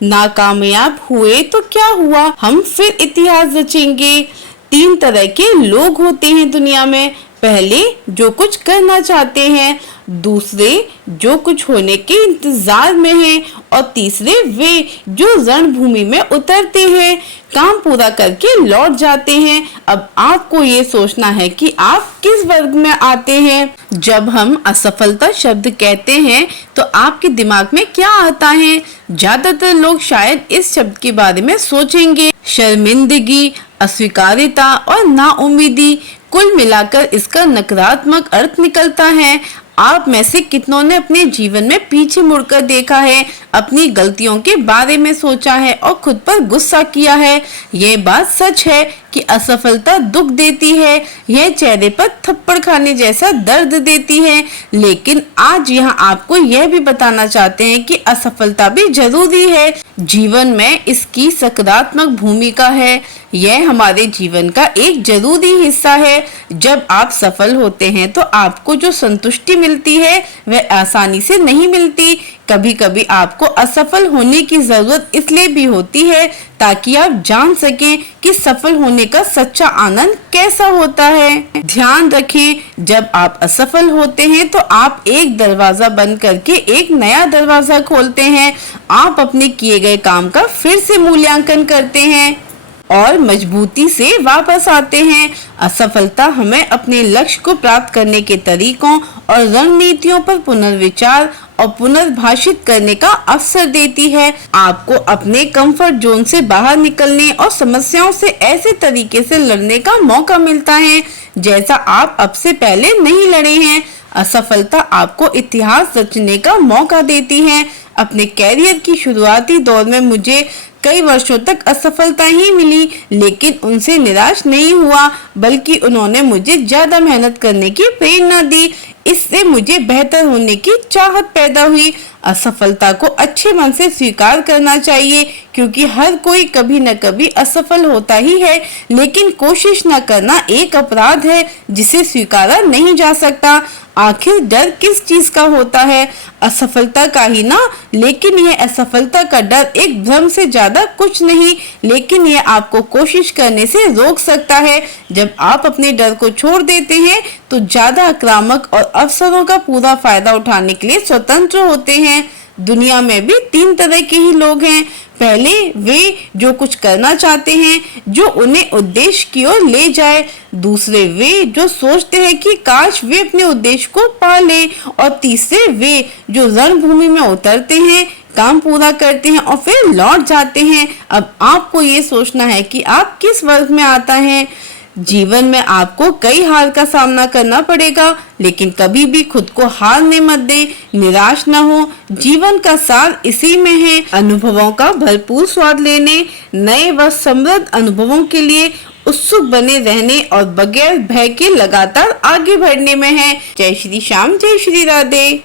नाकामयाब हुए तो क्या हुआ, हम फिर इतिहास रचेंगे। 3 तरह के लोग होते हैं दुनिया में। पहले जो कुछ करना चाहते हैं, दूसरे जो कुछ होने के इंतजार में हैं, और तीसरे वे जो रणभूमि में उतरते हैं, काम पूरा करके लौट जाते हैं। अब आपको ये सोचना है कि आप किस वर्ग में आते हैं। जब हम असफलता शब्द कहते हैं तो आपके दिमाग में क्या आता है? ज्यादातर लोग शायद इस शब्द के बारे में सोचेंगे शर्मिंदगी, अस्वीकार्यता और नाउम्मीदी। कुल मिलाकर इसका नकारात्मक अर्थ निकलता है। आप में से कितनों ने अपने जीवन में पीछे मुड़कर देखा है, अपनी गलतियों के बारे में सोचा है और खुद पर गुस्सा किया है। ये बात सच है कि असफलता दुख देती है, यह चेहरे पर थप्पड़ खाने जैसा दर्द देती है। लेकिन आज यहाँ आपको यह भी बताना चाहते हैं कि असफलता भी जरूरी है। जीवन में इसकी सकारात्मक भूमिका है। यह हमारे जीवन का एक जरूरी हिस्सा है। जब आप सफल होते हैं तो आपको जो संतुष्टि मिलती है वह आसानी से नहीं मिलती। कभी कभी आपको असफल होने की जरूरत इसलिए भी होती है ताकि आप जान सकें कि सफल होने का सच्चा आनंद कैसा होता है। ध्यान रखें, जब आप असफल होते हैं तो आप एक दरवाजा बंद करके एक नया दरवाजा खोलते हैं। आप अपने किए गए काम का फिर से मूल्यांकन करते हैं और मजबूती से वापस आते हैं। असफलता हमें अपने लक्ष्य को प्राप्त करने के तरीकों और रणनीतियों पर पुनर्विचार और पुनर्भाषित करने का अवसर देती है। आपको अपने कंफर्ट जोन से बाहर निकलने और समस्याओं से ऐसे तरीके से लड़ने का मौका मिलता है जैसा आप अब से पहले नहीं लड़े हैं। असफलता आपको इतिहास रचने का मौका देती है। अपने कैरियर की शुरुआती दौर में मुझे कई वर्षों तक असफलता ही मिली, लेकिन उनसे निराश नहीं हुआ, बल्कि उन्होंने मुझे ज्यादा मेहनत करने की प्रेरणा दी। इससे मुझे बेहतर होने की चाहत पैदा हुई। असफलता को अच्छे मन से स्वीकार करना चाहिए, क्योंकि हर कोई कभी न कभी असफल होता ही है, लेकिन कोशिश न करना एक अपराध है जिसे स्वीकारा नहीं जा सकता। आखिर डर किस चीज का होता है? असफलता का ही ना। लेकिन यह असफलता का डर एक भ्रम से ज्यादा कुछ नहीं, लेकिन यह आपको कोशिश करने से रोक सकता है। जब आप अपने डर को छोड़ देते हैं तो ज्यादा आक्रामक और अवसरों का पूरा फायदा उठाने के लिए स्वतंत्र होते हैं। दुनिया में भी 3 तरह के ही लोग हैं। पहले वे जो कुछ करना चाहते हैं जो उन्हें उद्देश्य की ओर ले जाए। दूसरे वे जो सोचते हैं कि काश वे अपने उद्देश्य को पा लें। और तीसरे वे जो रणभूमि में उतरते हैं, काम पूरा करते हैं और फिर लौट जाते हैं। अब आपको ये सोचना है कि आप किस वर्ग में आता है। जीवन में आपको कई हार का सामना करना पड़ेगा, लेकिन कभी भी खुद को हारने मत दे, निराश न हो। जीवन का सार इसी में है। अनुभवों का भरपूर स्वाद लेने, नए व समृद्ध अनुभवों के लिए उत्सुक बने रहने और बगैर भय के लगातार आगे बढ़ने में है। जय श्री श्याम, जय श्री राधे।